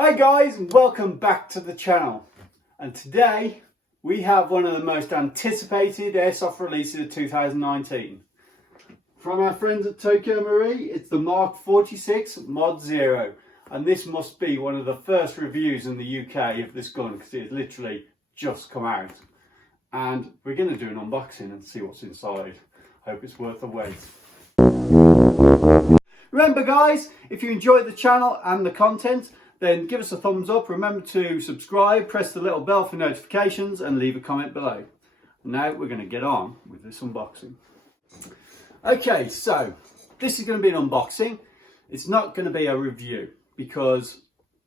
Hi guys, and welcome back to the channel. And today we have one of the most anticipated airsoft releases of 2019. From our friends at Tokyo Marui, it's the MK46 MOD 0. And this must be one of the first reviews in the UK of this gun because it's literally just come out. And we're going to do an unboxing and see what's inside. Hope it's worth the wait. Remember guys, if you enjoyed the channel and the content, then give us a thumbs up. Remember to subscribe, press the little bell for notifications and leave a comment below. Now we're going to get on with this unboxing. Okay, so this is going to be an unboxing. It's not going to be a review because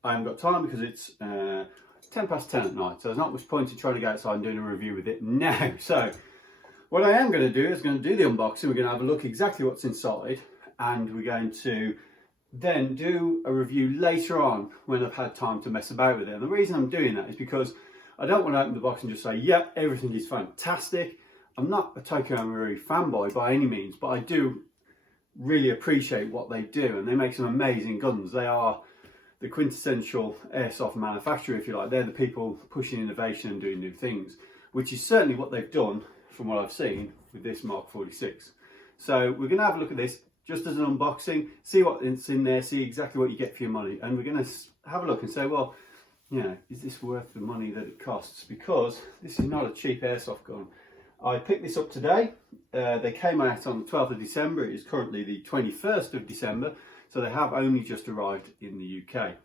I haven't got time because it's 10 past 10 at night. So there's not much point in trying to go outside and doing a review with it now. So what I am going to do is going to do the unboxing. We're going to have a look exactly what's inside and we're going to then do a review later on when I've had time to mess about with it. And the reason I'm doing that is because I don't want to open the box and just say, yep, everything is fantastic. I'm not a Tokyo Marui fanboy by any means, but I do really appreciate what they do and they make some amazing guns. They are the quintessential airsoft manufacturer, if you like. They're the people pushing innovation and doing new things, which is certainly what they've done from what I've seen with this MK46. So we're going to have a look at this just as an unboxing, see what's in there, see exactly what you get for your money. And we're going to have a look and say, well, you know, is this worth the money that it costs? Because this is not a cheap airsoft gun. I picked this up today. They came out on the 12th of December. It is currently the 21st of December. So they have only just arrived in the UK.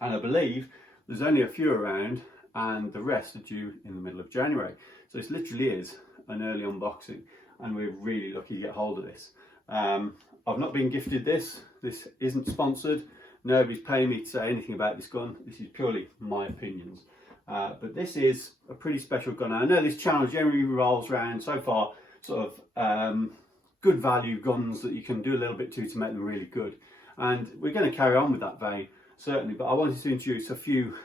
And I believe there's only a few around and the rest are due in the middle of January. So this literally is an early unboxing and we're really lucky to get hold of this. I've not been gifted this. This isn't sponsored. Nobody's paying me to say anything about this gun. This is purely my opinions. But this is a pretty special gun. I know this channel generally revolves around, so far, sort of good value guns that you can do a little bit to make them really good. And we're going to carry on with that vein, certainly. But I wanted to introduce a few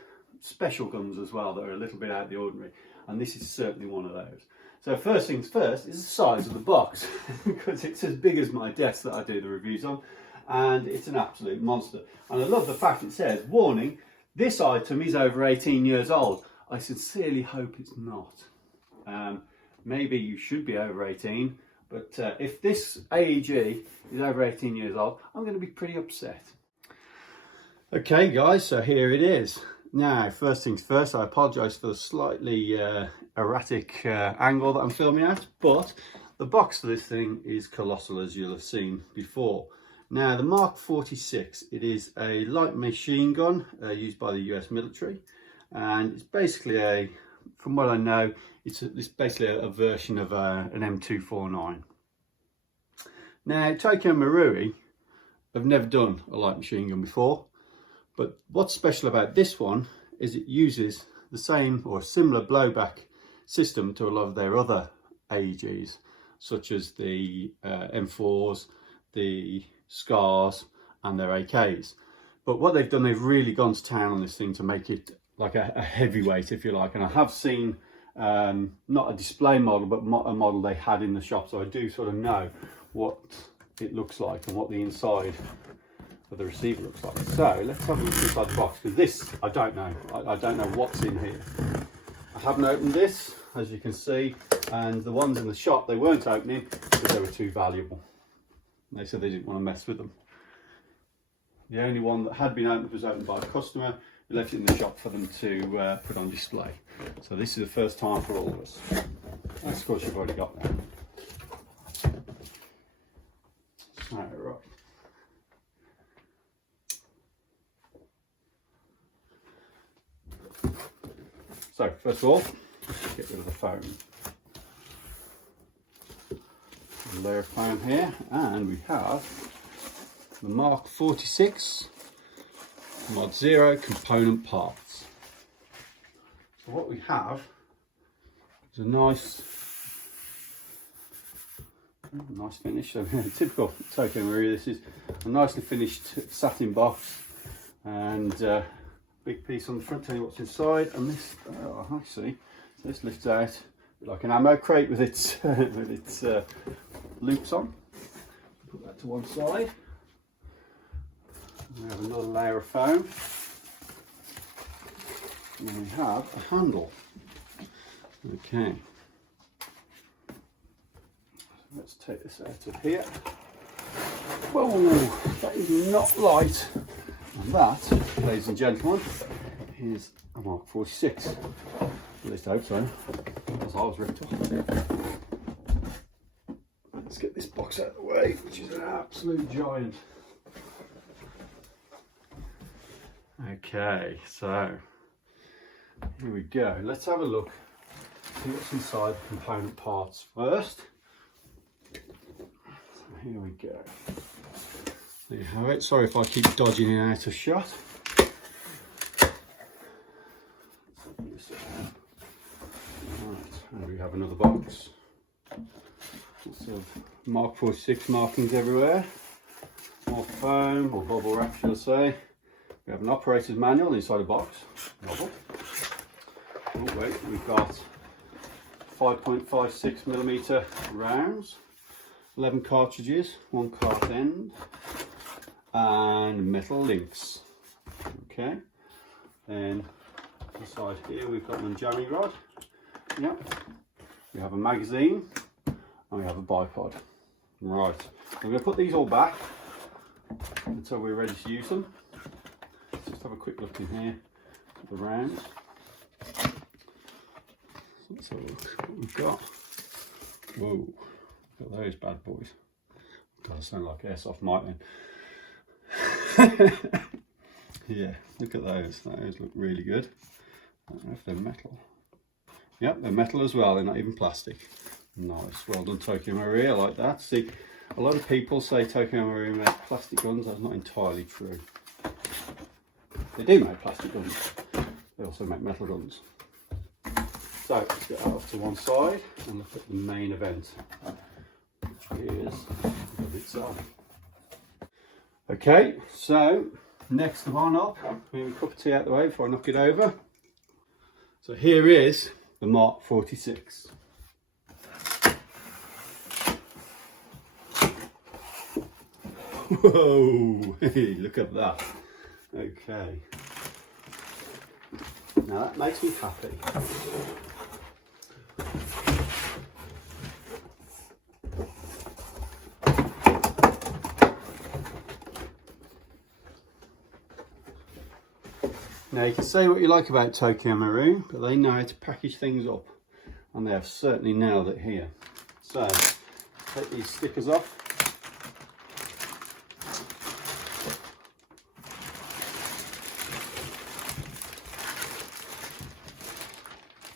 special guns as well that are a little bit out of the ordinary. And this is certainly one of those. So first things first is the size of the box because it's as big as my desk that I do the reviews on and it's an absolute monster. And I love the fact it says, warning, this item is over 18 years old. I sincerely hope it's not. Maybe you should be over 18, but if this AEG is over 18 years old, I'm going to be pretty upset. Okay guys, so here it is. Now, first things first, I apologise for the slightly erratic angle that I'm filming at, but the box for this thing is colossal, as you'll have seen before. Now, the MK46, it is a light machine gun used by the US military, and it's basically from what I know, it's basically a version of an M249. Now, Tokyo Marui have never done a light machine gun before. But what's special about this one is it uses the same or similar blowback system to a lot of their other AEGs, such as the M4s, the SCARs and their AKs. But what they've done, they've really gone to town on this thing to make it like a heavyweight, if you like. And I have seen not a display model, but a model they had in the shop. So I do sort of know what it looks like and what the inside of the receiver looks like. So let's have a look inside the box because this I don't know. I don't know what's in here. I haven't opened this, as you can see, and the ones in the shop they weren't opening because they were too valuable. And they said they didn't want to mess with them. The only one that had been opened was opened by a customer who left it in the shop for them to put on display. So this is the first time for all of us. Of course you've already got that. Right. So first of all, get rid of the foam. A layer of foam here, and we have the MK46 MOD 0 component parts. So what we have is a nice finish. So typical Tokyo Marui, this is a nicely finished satin box and big piece on the front, tell you what's inside. And this, actually, so this lifts out like an ammo crate with its loops on. Put that to one side. We have another layer of foam. And then we have a handle. Okay. Let's take this out of here. Whoa, that is not light. And that, ladies and gentlemen, is a Mark 46. At least I hope so, as I was ripped off. Let's get this box out of the way, which is an absolute giant. Okay, so here we go. Let's have a look, see what's inside the component parts first. So here we go. There you have it. Sorry if I keep dodging in and out of shot. Right, and we have another box. Lots of Mark 46 markings everywhere. More foam, or bubble wrap, shall I say. We have an operator's manual inside a box. Novel. Oh wait, we've got 5.56mm rounds, 11 cartridges, 1 cart end, and metal links. Okay, then inside here we've got one jamming rod. Yep. We have a magazine and we have a bipod. Right, I'm going to put these all back until we're ready to use them. Let's just have a quick look in here at the rounds. Let's have a look at what we've got. Whoa, look at those bad boys. God, I sound like Airsoft might then. Yeah, look at those. Those look really good. I don't know if they're metal. Yep, they're metal as well. They're not even plastic. Nice. Well done, Tokyo Marui. I like that. See, a lot of people say Tokyo Marui makes plastic guns. That's not entirely true. They do make plastic guns. They also make metal guns. So let's get that off to one side and look at the main event, which is the gun itself. Okay, so next one up, maybe a cup of tea out the way before I knock it over. So here is the Mark 46. Whoa, look at that. Okay. Now that makes me happy. Now you can say what you like about Tokyo Marui, but they know how to package things up, and they have certainly nailed it here. So, take these stickers off.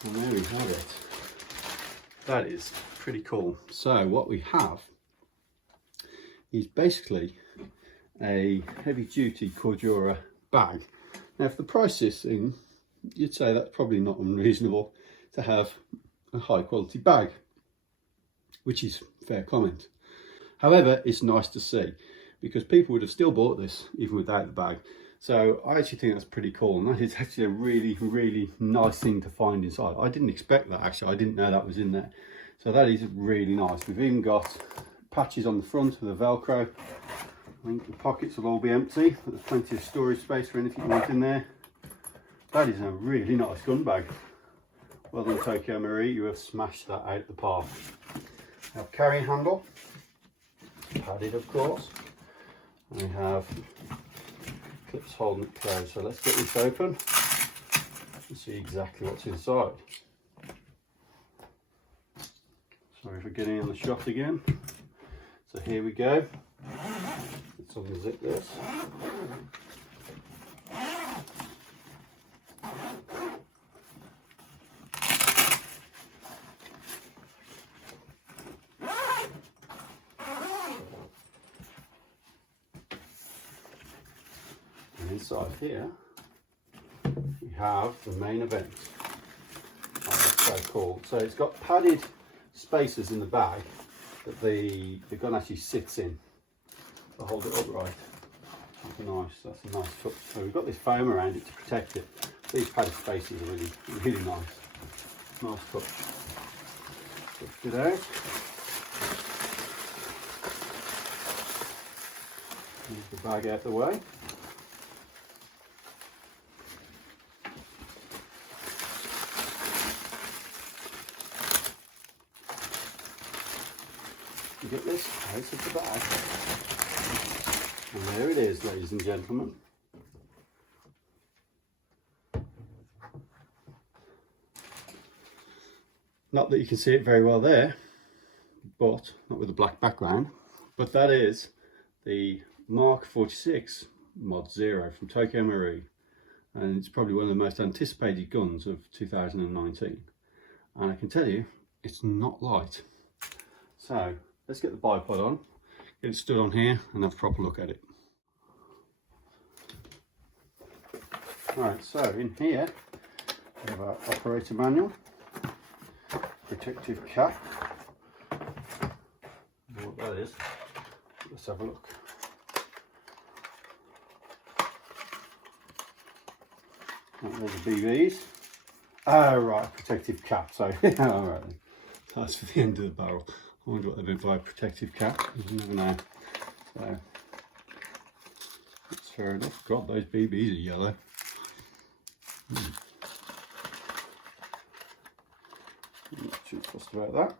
And there we have it. That is pretty cool. So what we have is basically a heavy duty Cordura bag. Now for the price of this thing, you'd say that's probably not unreasonable to have a high quality bag, which is fair comment. However, it's nice to see, because people would have still bought this even without the bag. So I actually think that's pretty cool, and that is actually a really, really nice thing to find inside. I didn't expect that actually, I didn't know that was in there. So that is really nice. We've even got patches on the front with the Velcro. I think the pockets will all be empty, but there's plenty of storage space for anything you want in there. That is a really nice gun bag. Well done, Tokyo Marui, you have smashed that out the park. We have carrying handle, padded of course. We have clips holding it closed. So let's get this open and see exactly what's inside. Sorry for getting on the shot again. So here we go. Let's unzip this. And inside here we have the main event. That's so cool. So it's got padded spaces in the bag that the gun actually sits in to hold it upright. That's nice. That's a nice touch. So we've got this foam around it to protect it. These padded spaces are really nice. Nice touch. Lift it out. Move the bag out the way. get this out of the bag. And there it is, ladies and gentlemen. Not that you can see it very well there, but not with the black background, but that is the Mark 46 Mod 0 from Tokyo Marui, and it's probably one of the most anticipated guns of 2019, and I can tell you it's not light. So let's get the bipod on, get it stood on here and have a proper look at it. Right, so in here we have our operator manual, protective cap. I don't know what that is. Let's have a look. There's the BBs. Oh right, protective cap. So alright then. That's for the end of the barrel. I wonder what they meant by protective cap. You never know. So that's fair enough. God, those BBs are yellow. Not too fussed about that.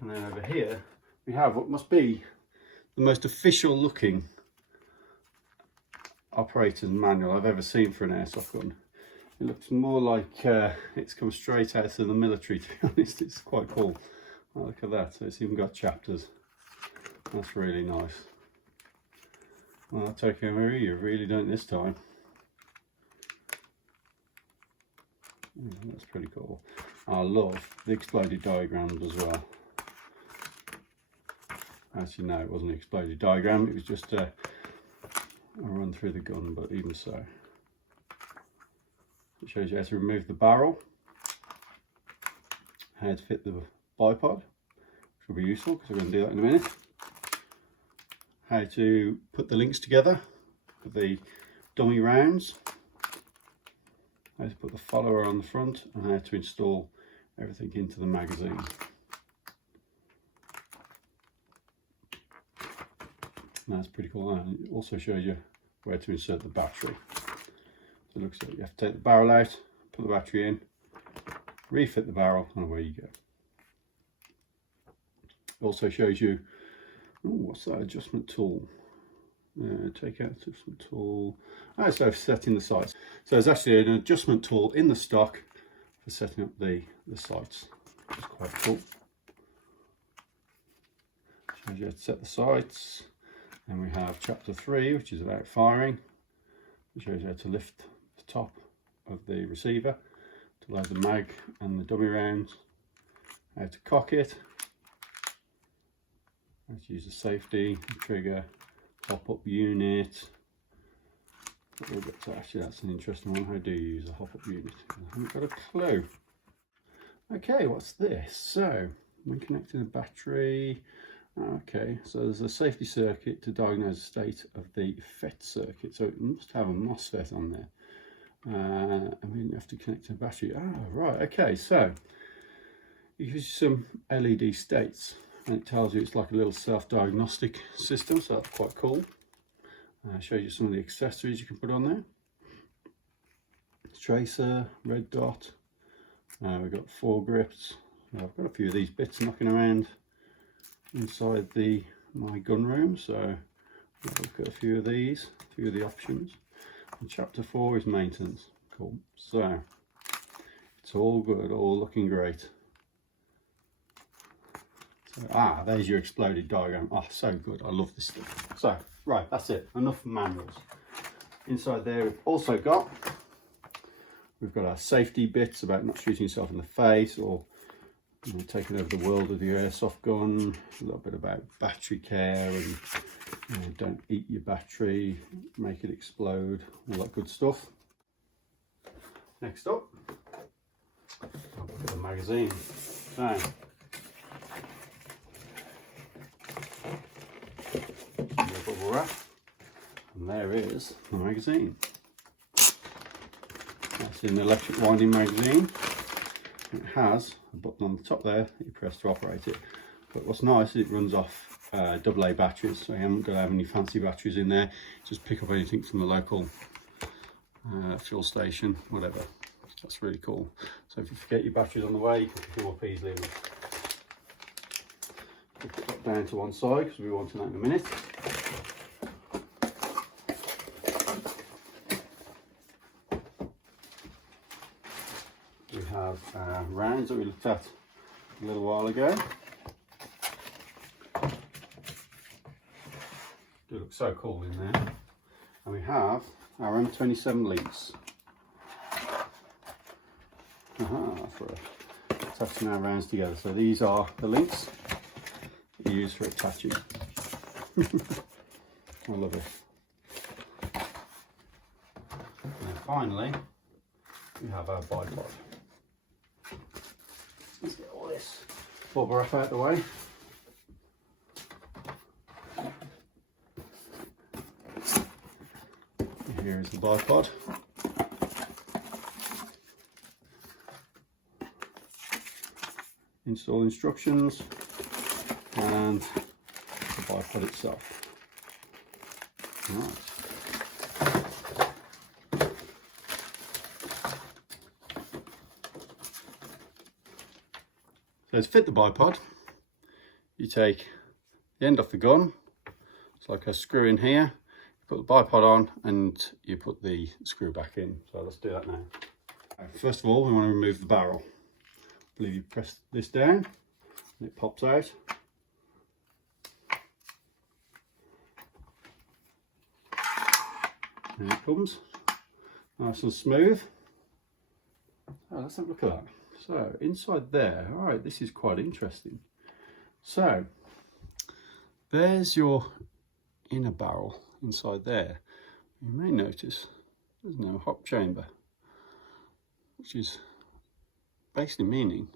And then over here we have what must be the most official looking operator's manual I've ever seen for an airsoft gun. It looks more like it's come straight out of the military, to be honest. It's quite cool. Oh, look at that. So it's even got chapters. That's really nice. Well, Tokyo Marui, you've really done it this time. That's pretty cool. I love the exploded diagrams as well. Actually, no, it wasn't an exploded diagram. It was just a run through the gun, but even so. It shows you how to remove the barrel, how to fit the bipod, which will be useful because we're going to do that in a minute. How to put the links together for the dummy rounds, how to put the follower on the front, and how to install everything into the magazine. That's pretty cool, and it also shows you where to insert the battery. So it looks like you have to take the barrel out, put the battery in, refit the barrel, and away you go. It also shows you, what's that adjustment tool? Take out adjustment tool. So for setting the sights. So there's actually an adjustment tool in the stock for setting up the sights. It's quite cool. Shows you how to set the sights. And we have chapter 3, which is about firing. It shows you how to lift the top of the receiver to load the mag and the dummy rounds, how to cock it, how to use the safety, the trigger, hop-up unit. Actually, that's an interesting one. How do you use a hop-up unit? I haven't got a clue. Okay, what's this? So, when connecting a battery, okay, so there's a safety circuit to diagnose the state of the FET circuit. So it must have a MOSFET on there. I mean, you have to connect to a battery. Right, okay, so it gives you some LED states and it tells you it's like a little self-diagnostic system, so that's quite cool. Shows you some of the accessories you can put on there. Tracer, red dot. We've got 4 grips. I've got a few of these bits knocking around inside my gun room, so I've got a few of these, a few of the options. And chapter 4 is maintenance. Cool. So it's all good, all looking great. So, there's your exploded diagram. So good. I love this stuff. So right, that's it. Enough manuals. Inside there we've got our safety bits about not shooting yourself in the face or taking over the world of the airsoft gun, a little bit about battery care and don't eat your battery, make it explode, all that good stuff. Next up, I'll look at the magazine. So, bubble wrap, and there is the magazine. That's an electric winding magazine. It has a button on the top there that you press to operate it. But what's nice is it runs off AA batteries, so you haven't got to have any fancy batteries in there. Just pick up anything from the local fuel station, whatever. That's really cool. So if you forget your batteries on the way, you can pick them up easily enough. We'll put that down to one side because we'll be wanting that in a minute. We have rounds that we looked at a little while ago. They look so cool in there. And we have our M27 links. For attaching our rounds together. So these are the links that you use for attaching. I love it. And finally, we have our bipod. Let's get all this bubble wrap out of the way. Here is the bipod. Install instructions and the bipod itself. Right. So to fit the bipod, you take the end off the gun. It's like a screw in here. You put the bipod on and you put the screw back in. So let's do that now. First of all, we want to remove the barrel. I believe you press this down and it pops out. There it comes, nice and smooth. Oh, let's have a look at that. So inside there, all right, this is quite interesting. So there's your inner barrel inside there. You may notice there's no hop chamber, which is basically meaning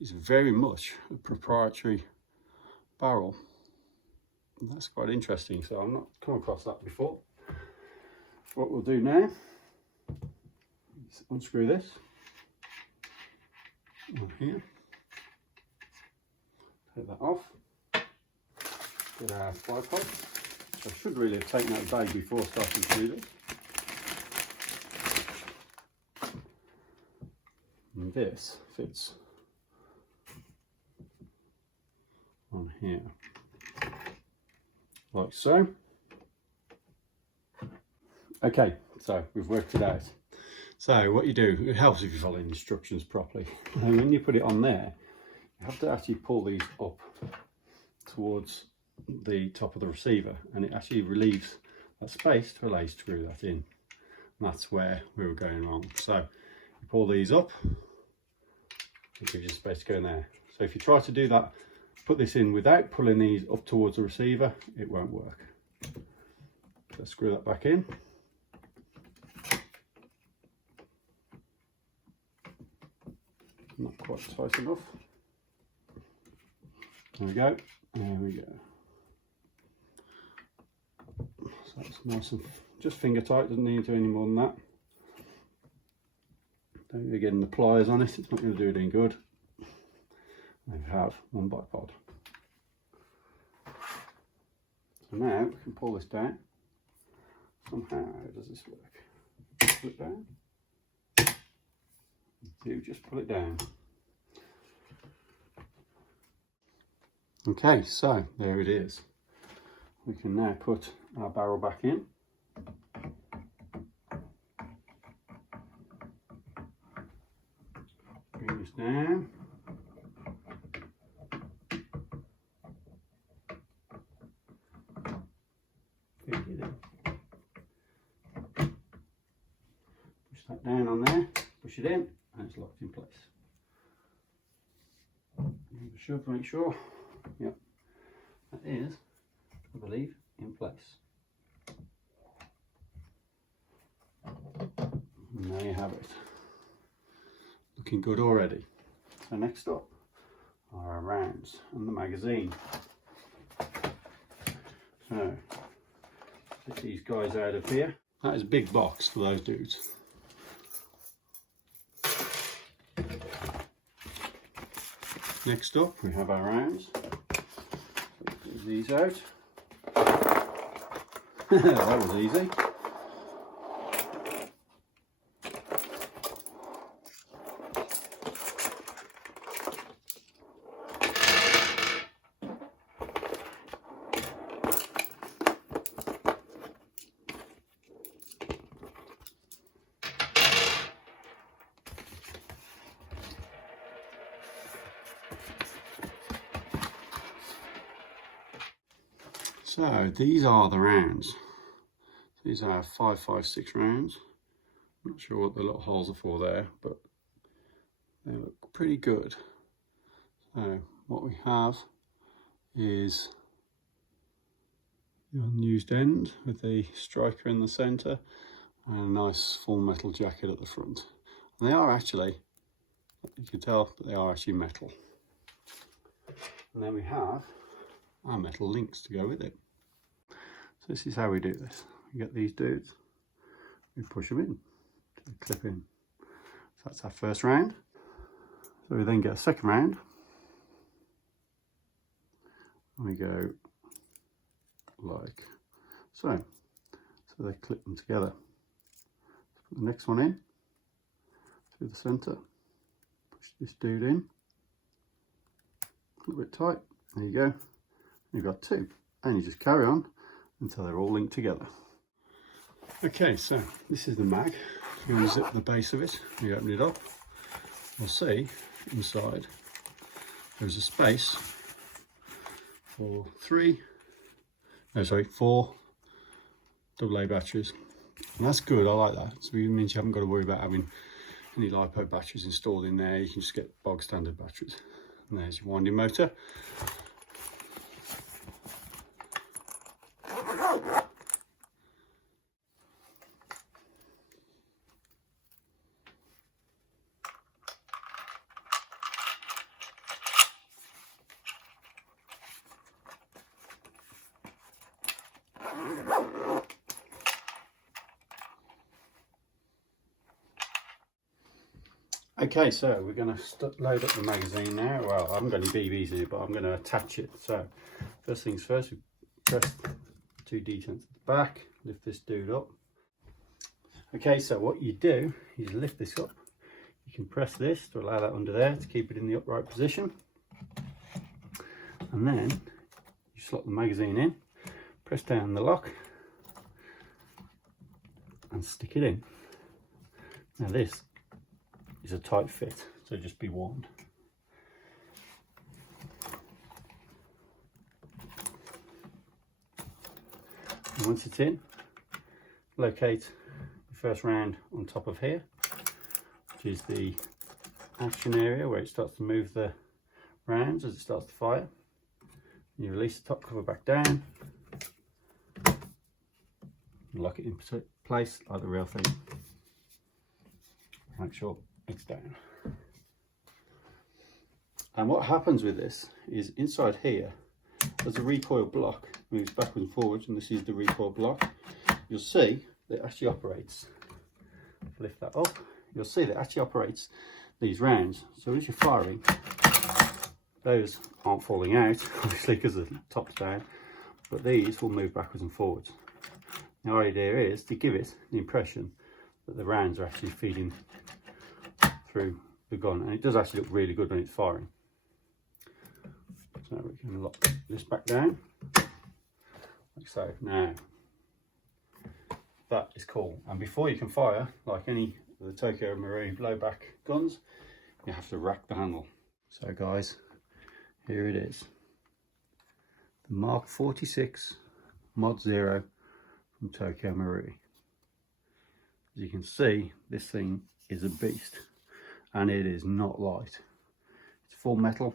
it's very much a proprietary barrel. And that's quite interesting. So I've not come across that before. What we'll do now is unscrew this on here, take that off, get our bipod. So I should really have taken out the bag before starting to do this. And this fits on here, like so. Okay, so we've worked it out. So what you do, it helps if you follow the instructions properly. And when you put it on there, you have to actually pull these up towards the top of the receiver, and it actually relieves that space to allow you to screw that in. And that's where we were going wrong. So you pull these up, it gives you space to go in there. So if you try to do that, put this in without pulling these up towards the receiver, it won't work. So screw that back in. Not quite tight enough. There we go. There we go. So that's nice and just finger tight, doesn't need to do any more than that. Don't be getting the pliers on it, it's not going to do it any good. And we have one bipod. So now we can pull this down. Somehow, how does this work? Pull it down. You just pull it down. Okay, so there it is. We can now put our barrel back in. Bring this down. Push that down on there, push it in, and it's locked in place. Shove to make sure. Yep, that is, I believe, in place. And there you have it. Looking good already. So next up are our rounds and the magazine. So get these guys out of here. That is a big box for those dudes. Next up we have our rounds. Get these out. That was easy. So these are the rounds. These are 5.56 rounds. I'm not sure what the little holes are for there, but they look pretty good. So what we have is the unused end with the striker in the centre and a nice full metal jacket at the front. And they are actually, you can tell, but they are actually metal. And then we have our metal links to go with it. So this is how we do this. We get these dudes, we push them in to the clip in. So that's our first round. So we then get a second round. And we go like so. So they clip them together. Put the next one in through the centre. Push this dude in. A little bit tight. There you go. You've got two. And you just carry on until they're all linked together. Okay, so this is the mag. You unzip the base of it, you open it up, you'll see inside there's a space for four AA batteries. And that's good, I like that. So it means you haven't got to worry about having any LiPo batteries installed in there. You can just get bog standard batteries. And there's your winding motor. Okay, so we're going to load up the magazine now. Well, I haven't got any BBs in it, but I'm going to attach it. So first things first, we press the two detents at the back, lift this dude up. Okay, so what you do is lift this up. You can press this to allow that under there to keep it in the upright position. And then you slot the magazine in, press down the lock and stick it in. Now this is a tight fit, so just be warned. And once it's in, locate the first round on top of here, which is the action area where it starts to move the rounds as it starts to fire. You release the top cover back down, lock it in place like the real thing. Make sure it's down. And what happens with this is inside here, as the recoil block moves backwards and forwards, and this is the recoil block, you'll see that it actually operates. Lift that up, you'll see that it actually operates these rounds. So as you're firing, those aren't falling out, obviously because the top's down, but these will move backwards and forwards. The idea is to give it the impression that the rounds are actually feeding through the gun, and it does actually look really good when it's firing. So we can lock this back down like so. Now that is cool, and before you can fire, like any of the Tokyo Marui blowback guns, you have to rack the handle. So guys, here it is, the Mark 46 Mod 0 from Tokyo Marui. As you can see, this thing is a beast, and it is not light. It's full metal,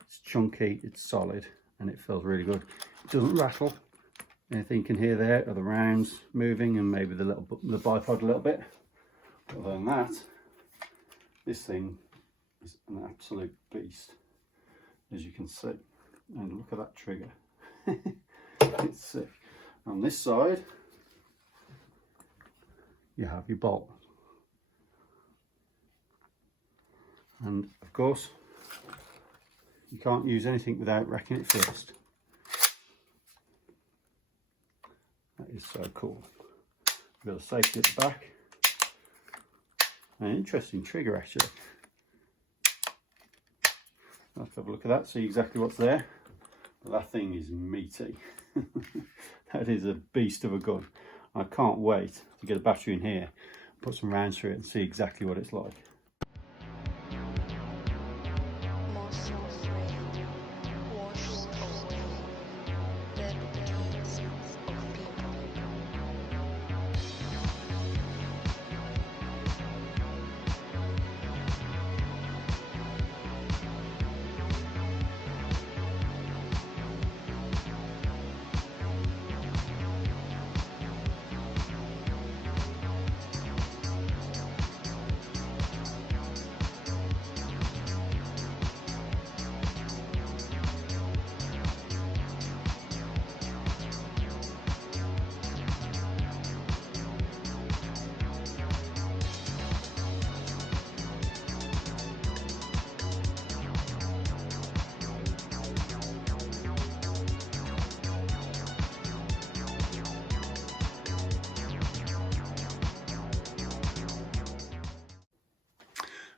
it's chunky, it's solid, and it feels really good. It doesn't rattle. Anything you can hear there are the rounds moving and maybe the bipod a little bit. Other than that, this thing is an absolute beast, as you can see. And look at that trigger. It's sick. On this side, you have your bolt. And of course, you can't use anything without racking it first. That is so cool. You've got a safety at the back. An interesting trigger actually. Let's have a look at that, see exactly what's there. But that thing is meaty. That is a beast of a gun. I can't wait to get a battery in here, put some rounds through it and see exactly what it's like.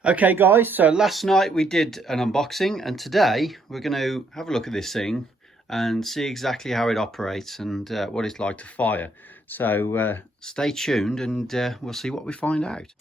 Okay guys, so last night we did an unboxing and today we're going to have a look at this thing and see exactly how it operates and what it's like to fire. So stay tuned and we'll see what we find out.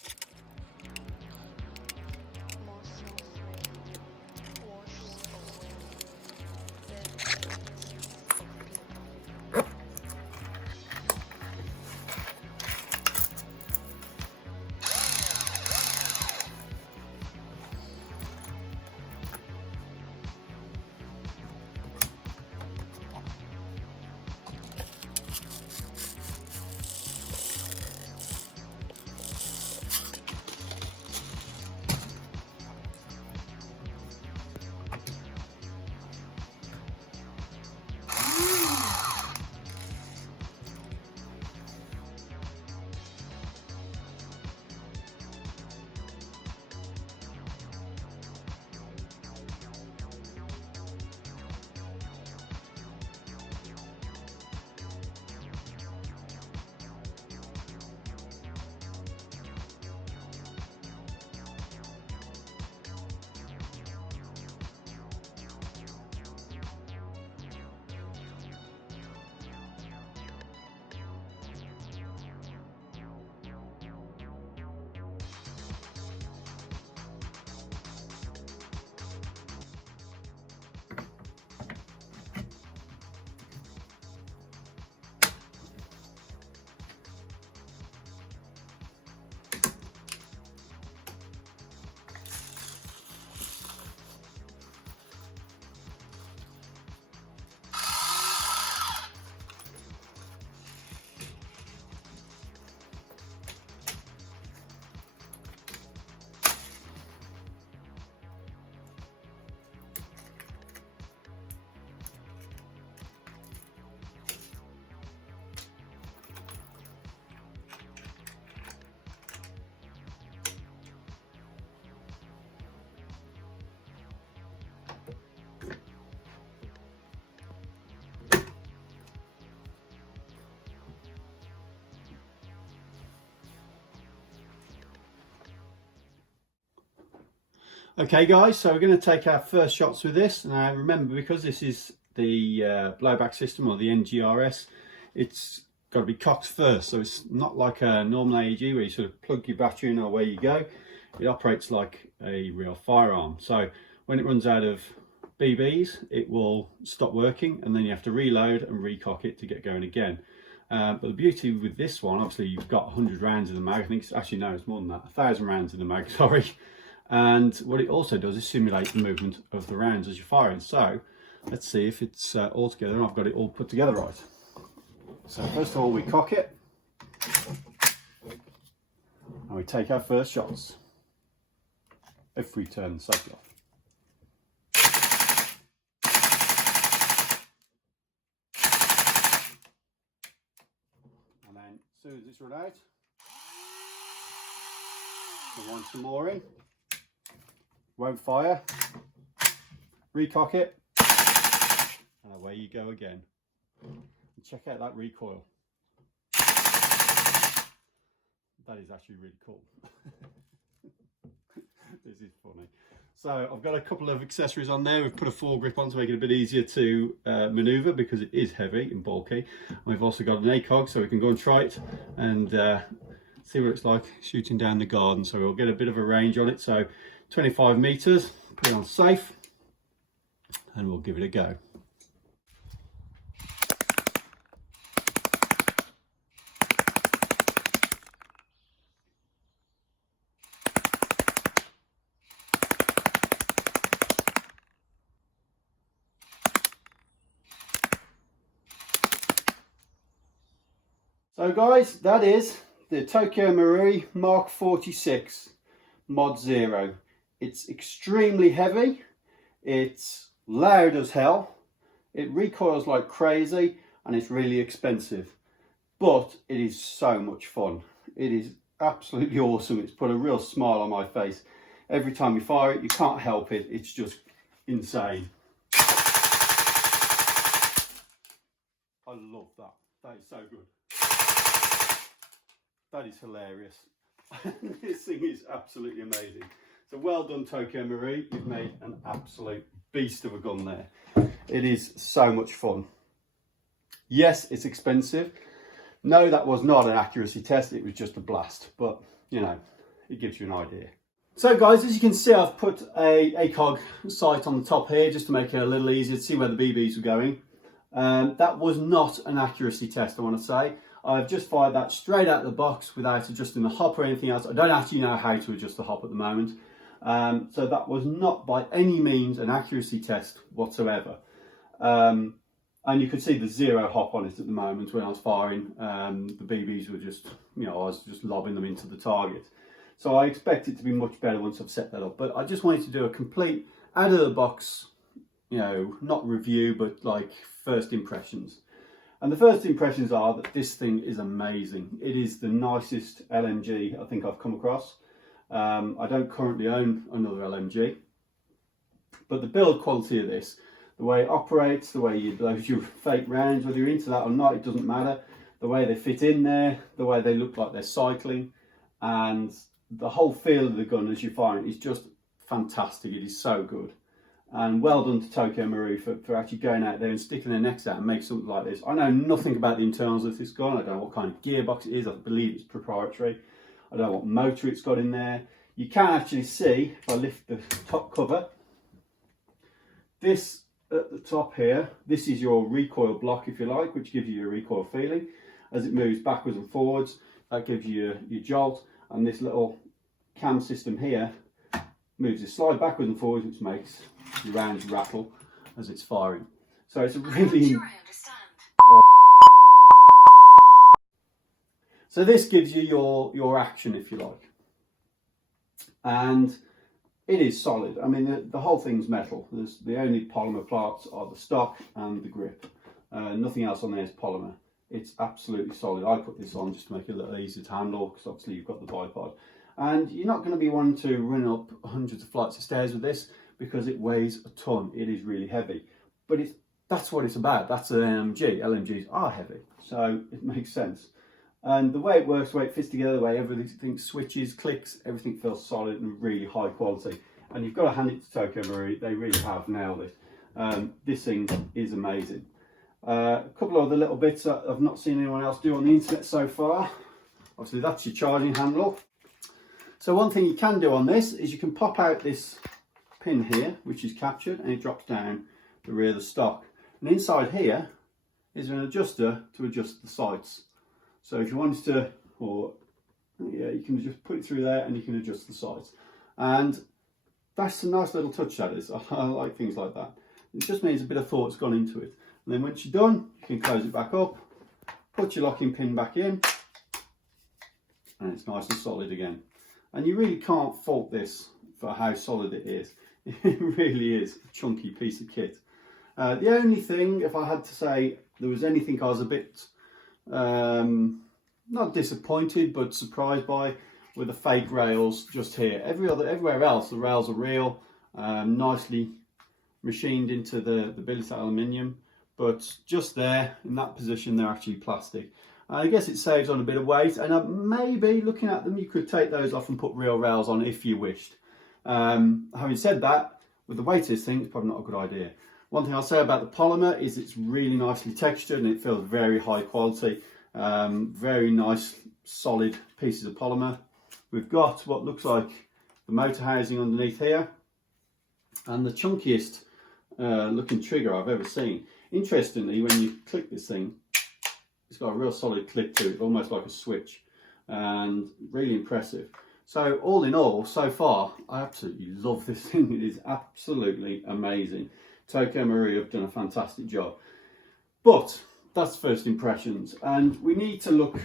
Okay guys, so we're going to take our first shots with this. Now remember, because this is the blowback system or the NGRS, it's got to be cocked first, so it's not like a normal AEG where you sort of plug your battery in or away you go. It operates like a real firearm, so when it runs out of BBs it will stop working and then you have to reload and recock it to get going again. But the beauty with this one, obviously you've got 100 rounds in the mag. I think it's actually, no, it's more than that, 1,000 rounds in the mag, sorry. And what it also does is simulate the movement of the rounds as you're firing. So let's see if it's all together and I've got it all put together right. So first of all we cock it and we take our first shots if we turn the safety off. And then as soon as it's run out, we want some more in. Won't fire, recock it, and away you go again. And check out that recoil. That is actually really cool. This is funny. So I've got a couple of accessories on there. We've put a foregrip on to make it a bit easier to maneuver because it is heavy and bulky. And we've also got an ACOG so we can go and try it and see what it's like shooting down the garden. So we'll get a bit of a range on it. So 25 meters, put it on safe, and we'll give it a go. So guys, that is the Tokyo Marui MK46 Mod 0. It's extremely heavy, it's loud as hell, it recoils like crazy, and it's really expensive. But it is so much fun. It is absolutely awesome. It's put a real smile on my face. Every time you fire it, you can't help it. It's just insane. I love that. That is so good. That is hilarious. This thing is absolutely amazing. So well done, Tokyo Marui. You've made an absolute beast of a gun there. It is so much fun. Yes, it's expensive. No, that was not an accuracy test. It was just a blast. But, you know, it gives you an idea. So guys, as you can see, I've put a ACOG sight on the top here just to make it a little easier to see where the BBs were going. That was not an accuracy test, I want to say. I've just fired that straight out of the box without adjusting the hop or anything else. I don't actually know how to adjust the hop at the moment. So that was not by any means an accuracy test whatsoever. And you could see the zero hop on it at the moment when I was firing. The BBs were just, you know, I was just lobbing them into the target. So I expect it to be much better once I've set that up. But I just wanted to do a complete out of the box, you know, not review, but like first impressions. And the first impressions are that this thing is amazing. It is the nicest LMG I think I've come across. I don't currently own another LMG, but the build quality of this, the way it operates, the way you load your fake rounds, whether you're into that or not, it doesn't matter. The way they fit in there, the way they look like they're cycling, and the whole feel of the gun as you fire it is just fantastic. It is so good. And well done to Tokyo Marui for actually going out there and sticking their necks out and make something like this. I know nothing about the internals of this gun. I don't know what kind of gearbox it is. I believe it's proprietary. I don't know what motor it's got in there. You can actually see, if I lift the top cover, this at the top here, this is your recoil block, if you like, which gives you your recoil feeling. As it moves backwards and forwards, that gives you your jolt. And this little cam system here moves the slide backwards and forwards, which makes the rounds rattle as it's firing. So it's a really... Sure, I understand. So this gives you your action, if you like. And it is solid. I mean, the whole thing's metal. The only polymer parts are the stock and the grip. Nothing else on there is polymer. It's absolutely solid. I put this on just to make it a little easier to handle, because obviously you've got the bipod. And you're not going to be wanting to run up hundreds of flights of stairs with this, because it weighs a ton. It is really heavy. But that's what it's about. That's an LMG. LMGs are heavy, so it makes sense. And the way it works, the way it fits together, the way everything switches, clicks, everything feels solid and really high quality. And you've got to hand it to Tokyo Marui. They really have nailed it. This thing is amazing. A couple of other little bits that I've not seen anyone else do on the internet so far. Obviously that's your charging handle. So one thing you can do on this is you can pop out this pin here, which is captured, and it drops down the rear of the stock. And inside here is an adjuster to adjust the sights. So if you wanted to, or yeah, you can just put it through there and you can adjust the sights. And that's a nice little touch, that is. I like things like that. It just means a bit of thought's gone into it. And then once you're done, you can close it back up, put your locking pin back in, and it's nice and solid again. And you really can't fault this for how solid it is. It really is a chunky piece of kit. The only thing, if I had to say there was anything I was a bit, not disappointed, but surprised by, were the fake rails just here. Everywhere else, the rails are real, nicely machined into the billet aluminium. But just there, in that position, they're actually plastic. I guess it saves on a bit of weight, and maybe looking at them, you could take those off and put real rails on if you wished. Having said that, with the weight of this thing, it's probably not a good idea. One thing I'll say about the polymer is it's really nicely textured and it feels very high quality. Very nice, solid pieces of polymer. We've got what looks like the motor housing underneath here, and the chunkiest looking trigger I've ever seen. Interestingly, when you click this thing, it's got a real solid click to it, almost like a switch, and really impressive. So all in all, so far, I absolutely love this thing. It is absolutely amazing. Tokyo Marui have done a fantastic job. But that's first impressions, and we need to look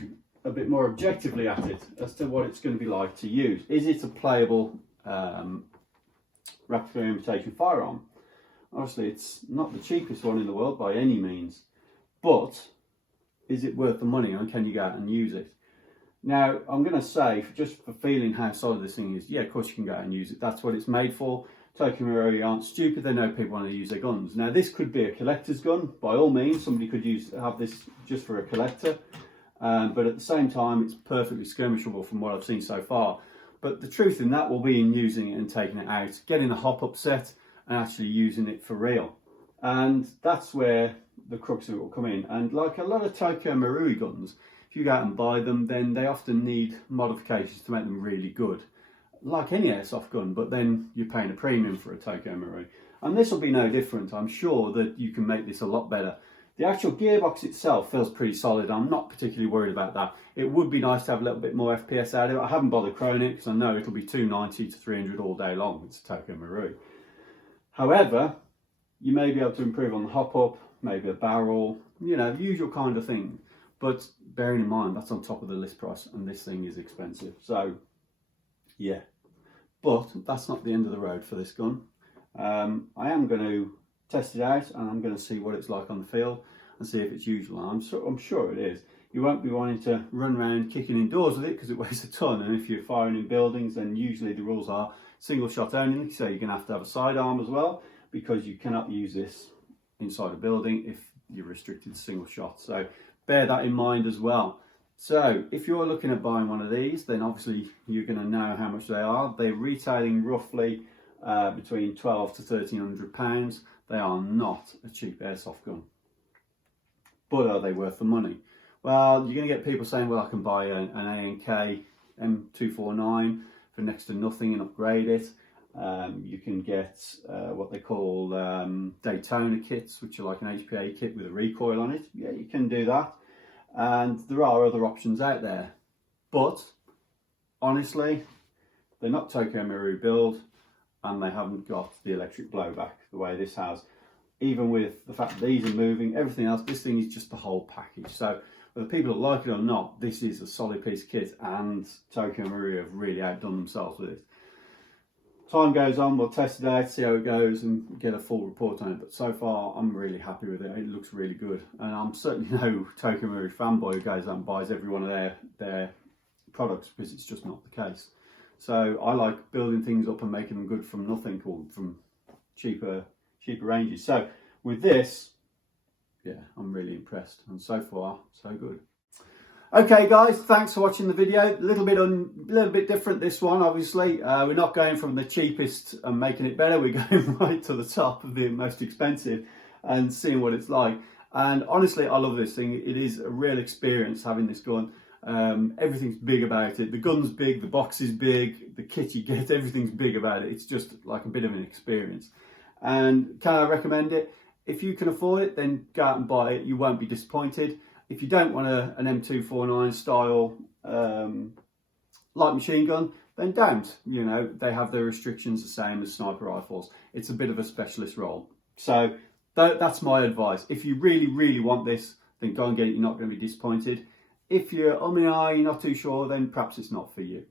a bit more objectively at it as to what it's going to be like to use. Is it a playable replica imitation firearm? Obviously, it's not the cheapest one in the world by any means, but is it worth the money, and can you go out and use it? Now, I'm going to say, just for feeling how solid this thing is, yeah, of course you can go out and use it. That's what it's made for. Tokyo Marui aren't stupid. They know people want to use their guns. Now, this could be a collector's gun. By all means, somebody could have this just for a collector. But at the same time, it's perfectly skirmishable from what I've seen so far. But the truth in that will be in using it and taking it out, getting the hop up set and actually using it for real. And that's where the crux of it will come in. And like a lot of Tokyo Marui guns, if you go out and buy them, then they often need modifications to make them really good. Like any airsoft gun, but then you're paying a premium for a Tokyo Marui. And this will be no different. I'm sure that you can make this a lot better. The actual gearbox itself feels pretty solid. I'm not particularly worried about that. It would be nice to have a little bit more FPS out of it. I haven't bothered chroning it because I know it'll be 290 to 300 all day long. It's a Tokyo Marui. However, you may be able to improve on the hop up, maybe a barrel, you know, the usual kind of thing. But bearing in mind, that's on top of the list price and this thing is expensive. So, yeah. But that's not the end of the road for this gun. I am going to test it out and I'm going to see what it's like on the field and see if it's usable. I'm sure it is. You won't be wanting to run around kicking indoors with it because it weighs a ton, and if you're firing in buildings, then usually the rules are single shot only, so you're going to have a sidearm as well, because you cannot use this inside a building if you're restricted to single shot. So bear that in mind as well. So if you're looking at buying one of these, then obviously you're going to know how much they are. They're retailing roughly between £1,200 to £1,300. They are not a cheap airsoft gun. But are they worth the money? Well, you're going to get people saying, well, I can buy an ANK M249 for next to nothing and upgrade it. You can get what they call Daytona kits, which are like an HPA kit with a recoil on it. Yeah, you can do that. And there are other options out there. But honestly, they're not Tokyo Marui build, and they haven't got the electric blowback the way this has. Even with the fact that these are moving, everything else, this thing is just the whole package. So whether people like it or not, this is a solid piece of kit, and Tokyo Marui have really outdone themselves with it. Time goes on, we'll test it out, see how it goes and get a full report on it. But so far, I'm really happy with it. It looks really good. And I'm certainly no Tokyo Marui fanboy who goes out and buys every one of their products, because it's just not the case. So I like building things up and making them good from nothing, or from cheaper ranges. So with this, yeah, I'm really impressed, and so far so good. Okay guys, thanks for watching the video. A little bit different this one, obviously. We're not going from the cheapest and making it better. We're going right to the top of the most expensive and seeing what it's like. And honestly, I love this thing. It is a real experience having this gun. Everything's big about it. The gun's big, the box is big, the kit you get, everything's big about it. It's just like a bit of an experience. And can I recommend it? If you can afford it, then go out and buy it. You won't be disappointed. If you don't want an M249 style light machine gun, then don't. You know, they have their restrictions the same as sniper rifles. It's a bit of a specialist role. So that's my advice. If you really, really want this, then go and get it. You're not going to be disappointed. If you're you're not too sure, then perhaps it's not for you.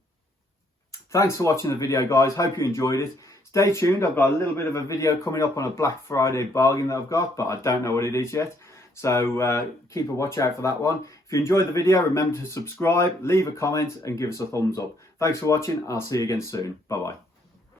Thanks for watching the video, guys. Hope you enjoyed it. Stay tuned. I've got a little bit of a video coming up on a Black Friday bargain that I've got, but I don't know what it is yet. So keep a watch out for that one. If you enjoyed the video, remember to subscribe, leave a comment and give us a thumbs up. Thanks for watching. I'll see you again soon. Bye-bye.